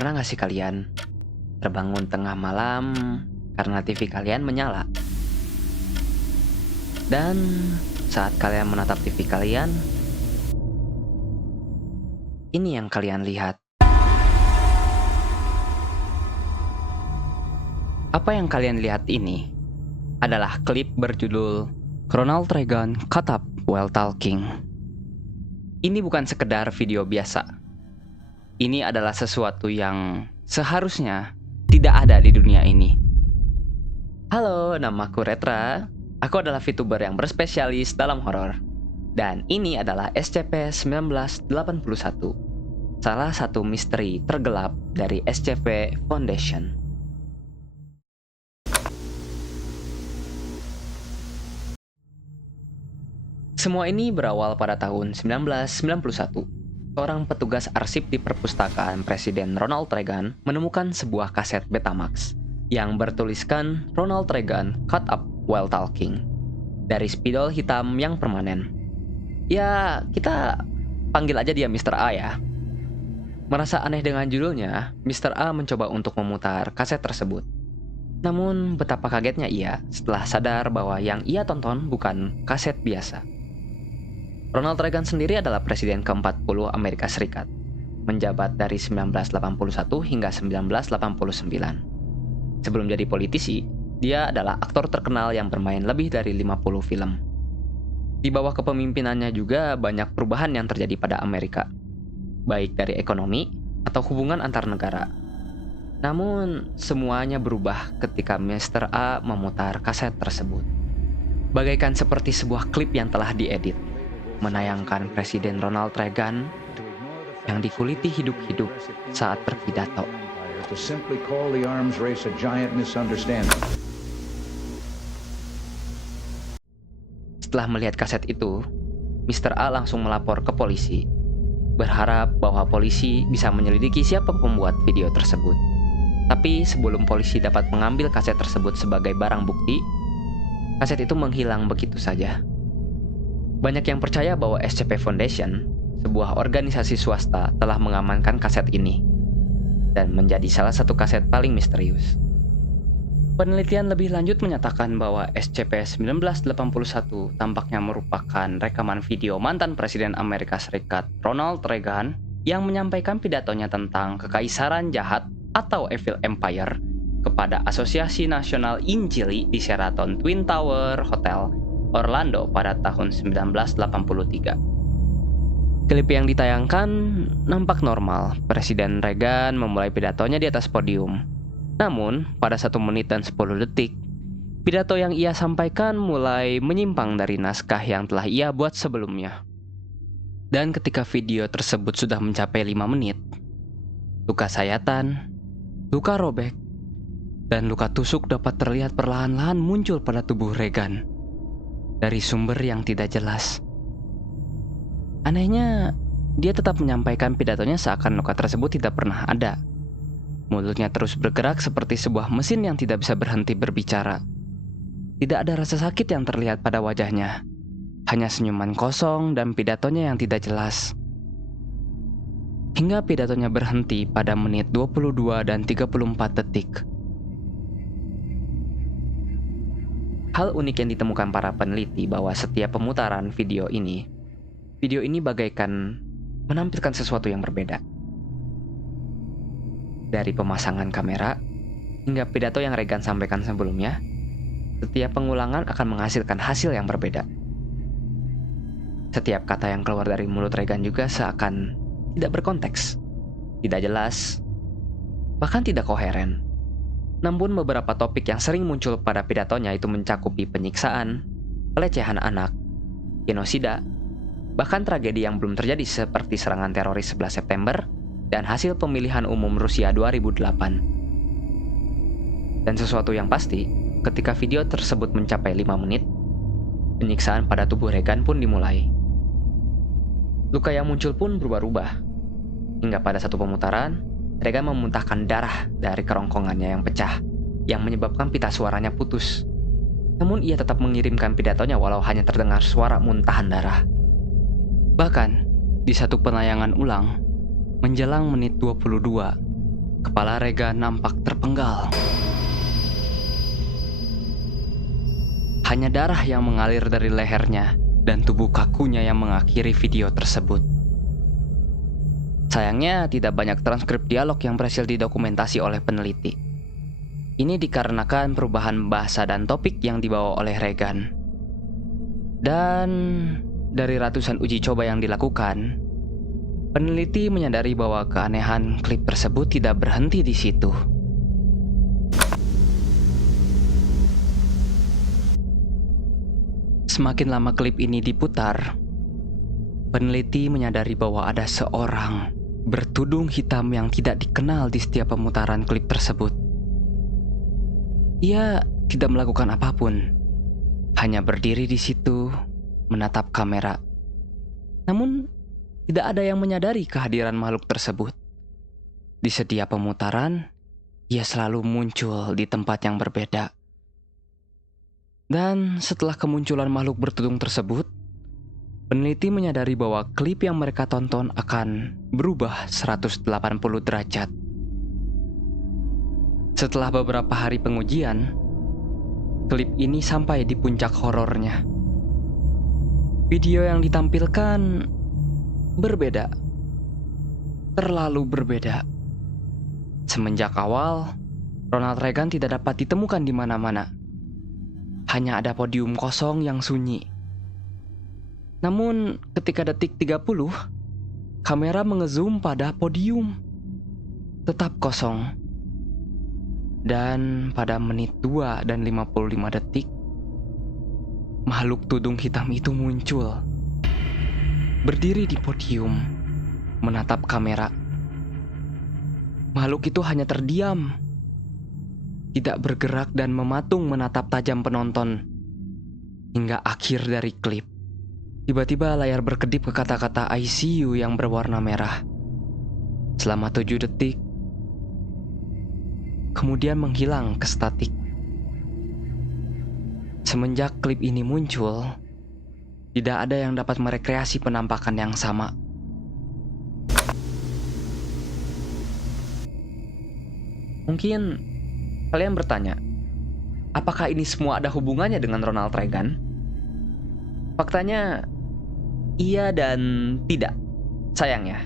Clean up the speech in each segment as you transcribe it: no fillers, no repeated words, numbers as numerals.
Pernah gak sih kalian terbangun tengah malam karena TV kalian menyala? Dan saat kalian menatap TV kalian, ini yang kalian lihat. Apa yang kalian lihat ini adalah klip berjudul Ronald Reagan Caught Up While Talking. Ini bukan sekedar video biasa. Ini adalah sesuatu yang seharusnya tidak ada di dunia ini. Halo, namaku Retra. Aku adalah VTuber yang berspesialis dalam horor. Dan ini adalah SCP-1981, salah satu misteri tergelap dari SCP Foundation. Semua ini berawal pada tahun 1991. Seorang petugas arsip di perpustakaan Presiden Ronald Reagan menemukan sebuah kaset Betamax yang bertuliskan Ronald Reagan Caught Up While Talking dari spidol hitam yang permanen. Ya, kita panggil aja dia Mr. A ya. Merasa aneh dengan judulnya, Mr. A mencoba untuk memutar kaset tersebut. Namun, betapa kagetnya ia setelah sadar bahwa yang ia tonton bukan kaset biasa. Ronald Reagan sendiri adalah presiden ke-40 Amerika Serikat, menjabat dari 1981 hingga 1989. Sebelum jadi politisi, dia adalah aktor terkenal yang bermain lebih dari 50 film. Di bawah kepemimpinannya juga banyak perubahan yang terjadi pada Amerika, baik dari ekonomi atau hubungan antar negara. Namun, semuanya berubah ketika Mr. A memutar kaset tersebut. Bagaikan seperti sebuah klip yang telah diedit, menayangkan Presiden Ronald Reagan yang dikuliti hidup-hidup saat berpidato. Setelah melihat kaset itu, Mr. A langsung melapor ke polisi, berharap bahwa polisi bisa menyelidiki siapa pembuat video tersebut. Tapi sebelum polisi dapat mengambil kaset tersebut sebagai barang bukti, kaset itu menghilang begitu saja. Banyak yang percaya bahwa SCP Foundation, sebuah organisasi swasta, telah mengamankan kaset ini dan menjadi salah satu kaset paling misterius. Penelitian lebih lanjut menyatakan bahwa SCP-1981 tampaknya merupakan rekaman video mantan Presiden Amerika Serikat Ronald Reagan yang menyampaikan pidatonya tentang kekaisaran jahat atau Evil Empire kepada Asosiasi Nasional Injili di Sheraton Twin Tower Hotel Orlando pada tahun 1983. Klip yang ditayangkan nampak normal. Presiden Reagan memulai pidatonya di atas podium. Namun, pada 1 menit dan 10 detik, pidato yang ia sampaikan mulai menyimpang dari naskah yang telah ia buat sebelumnya. Dan ketika video tersebut sudah mencapai 5 menit, luka sayatan, luka robek, dan luka tusuk dapat terlihat perlahan-lahan muncul pada tubuh Reagan dari sumber yang tidak jelas. Anehnya, dia tetap menyampaikan pidatonya seakan luka tersebut tidak pernah ada. Mulutnya terus bergerak seperti sebuah mesin yang tidak bisa berhenti berbicara. Tidak ada rasa sakit yang terlihat pada wajahnya, hanya senyuman kosong dan pidatonya yang tidak jelas. Hingga pidatonya berhenti pada menit 22 dan 34 detik. Hal unik yang ditemukan para peneliti bahwa setiap pemutaran video ini bagaikan menampilkan sesuatu yang berbeda. Dari pemasangan kamera hingga pidato yang Reagan sampaikan sebelumnya, setiap pengulangan akan menghasilkan hasil yang berbeda. Setiap kata yang keluar dari mulut Reagan juga seakan tidak berkonteks, tidak jelas, bahkan tidak koheren. Namun beberapa topik yang sering muncul pada pidatonya itu mencakupi penyiksaan, pelecehan anak, genosida, bahkan tragedi yang belum terjadi seperti serangan teroris 11 September dan hasil pemilihan umum Rusia 2008. Dan sesuatu yang pasti, ketika video tersebut mencapai 5 menit, penyiksaan pada tubuh Reagan pun dimulai. Luka yang muncul pun berubah-ubah, hingga pada satu pemutaran, Reagan memuntahkan darah dari kerongkongannya yang pecah, yang menyebabkan pita suaranya putus. Namun ia tetap mengirimkan pidatonya walau hanya terdengar suara muntahan darah. Bahkan, di satu penayangan ulang, menjelang menit 22, Kepala Regan nampak terpenggal. Hanya darah yang mengalir dari lehernya dan tubuh kakunya yang mengakhiri video tersebut. Sayangnya tidak banyak transkrip dialog yang berhasil didokumentasi oleh peneliti. Ini dikarenakan perubahan bahasa dan topik yang dibawa oleh Regan. Dan dari ratusan uji coba yang dilakukan, peneliti menyadari bahwa keanehan klip tersebut tidak berhenti di situ. Semakin lama klip ini diputar, peneliti menyadari bahwa ada seorang bertudung hitam yang tidak dikenal di setiap pemutaran klip tersebut. Ia tidak melakukan apapun, hanya berdiri di situ, menatap kamera. Namun, tidak ada yang menyadari kehadiran makhluk tersebut. Di setiap pemutaran, ia selalu muncul di tempat yang berbeda. Dan setelah kemunculan makhluk bertudung tersebut, peneliti menyadari bahwa klip yang mereka tonton akan berubah 180 derajat. Setelah beberapa hari pengujian, klip ini sampai di puncak horornya. Video yang ditampilkan berbeda, terlalu berbeda. Semenjak awal, Ronald Reagan tidak dapat ditemukan di mana-mana. Hanya ada podium kosong yang sunyi. Namun, ketika detik 30, kamera mengezoom pada podium. Tetap kosong. Dan pada menit 2 dan 55 detik, makhluk tudung hitam itu muncul. Berdiri di podium, menatap kamera. Makhluk itu hanya terdiam, tidak bergerak dan mematung menatap tajam penonton. Hingga akhir dari klip. Tiba-tiba layar berkedip ke kata-kata "I see you" yang berwarna merah. Selama 7 detik, kemudian menghilang ke statik. Semenjak klip ini muncul, tidak ada yang dapat merekreasi penampakan yang sama. Mungkin kalian bertanya, apakah ini semua ada hubungannya dengan Ronald Reagan? Faktanya, iya dan tidak, sayangnya.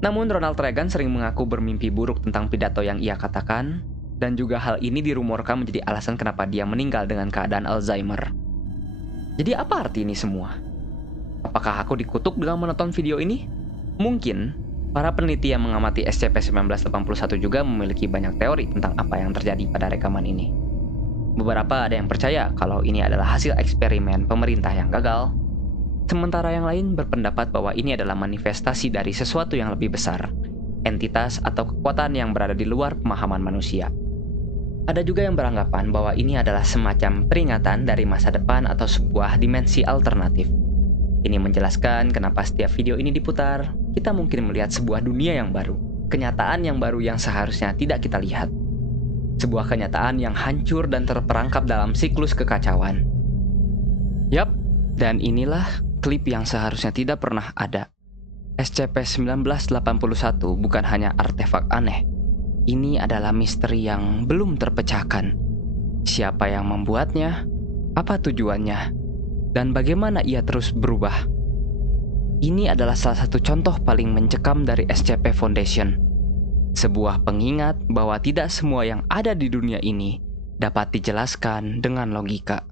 Namun Ronald Reagan sering mengaku bermimpi buruk tentang pidato yang ia katakan, dan juga hal ini dirumorkan menjadi alasan kenapa dia meninggal dengan keadaan Alzheimer. Jadi apa arti ini semua? Apakah aku dikutuk dengan menonton video ini? Mungkin. Para peneliti yang mengamati SCP-1981 juga memiliki banyak teori tentang apa yang terjadi pada rekaman ini. Beberapa ada yang percaya kalau ini adalah hasil eksperimen pemerintah yang gagal. Sementara yang lain berpendapat bahwa ini adalah manifestasi dari sesuatu yang lebih besar, entitas atau kekuatan yang berada di luar pemahaman manusia. Ada juga yang beranggapan bahwa ini adalah semacam peringatan dari masa depan atau sebuah dimensi alternatif. Ini menjelaskan kenapa setiap video ini diputar, kita mungkin melihat sebuah dunia yang baru, kenyataan yang baru yang seharusnya tidak kita lihat. Sebuah kenyataan yang hancur dan terperangkap dalam siklus kekacauan. Yap, dan inilah klip yang seharusnya tidak pernah ada. SCP-1981 bukan hanya artefak aneh. Ini adalah misteri yang belum terpecahkan. Siapa yang membuatnya? Apa tujuannya? Dan bagaimana ia terus berubah? Ini adalah salah satu contoh paling mencekam dari SCP Foundation. Sebuah pengingat bahwa tidak semua yang ada di dunia ini dapat dijelaskan dengan logika.